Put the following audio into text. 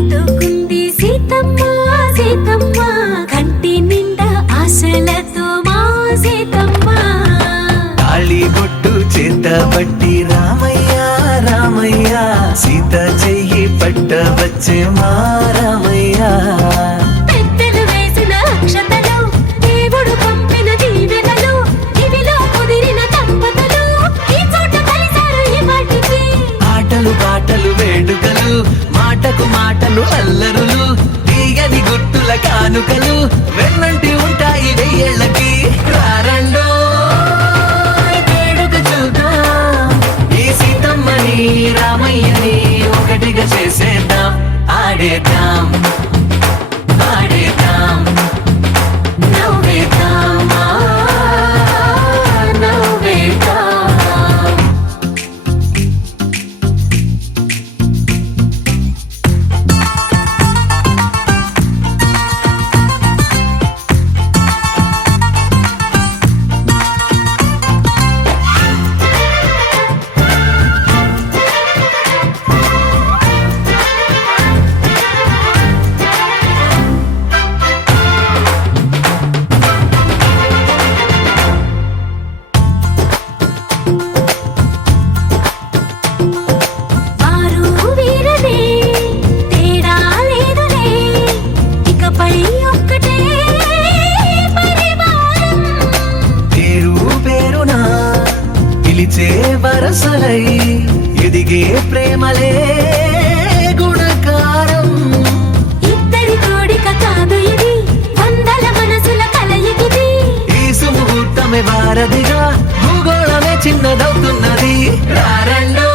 కట్టుకుంది సీతమ్మ సీతమ్మ కంటి నిండా ఆశలతో మా సీతమ్మ తాళి బొట్టు చేత పట్టి రామయ్య రామయ్య సీత చెయ్యి పట్ట వచ్చే మా రామయ్య పెద్దలు వేసిన అక్షతలు దేవుడు పంపిన దీవెనలు ఇవిలో కుదిరిన దంపతులు ఈ చోట కలిసారు ఈ వాటికి ఆటలు పాటలు వేడుకలు మాటకు మాటలు అల్లరులు తీయని గుర్తుల కానుకలు వెన్నంటి ఉంటాయి వెయ్యేళ్ళకి రారండో వేడుక చూద్దాం ఈ సీతమ్మని రామయ్యని ఒకటిగా చేసేద్దాం ఆడేద్దాం ఆడేద్దాం నవ్వేద్దాం నవ్వేద్దాం వారు వీరనే తేడా లేదులే ఇకపై ఒక్కటే పరివారం పేరు పేరునా పిలిచే వరసలై ఎదిగే ప్రేమలే గుణకారం ఇద్దరి కోడిక కాదు ఇది వందల మనసుల కలయికిది ఈ సుముహూర్తమే వారధిగా భూగోళమే చిన్నదవుతున్నది రారండో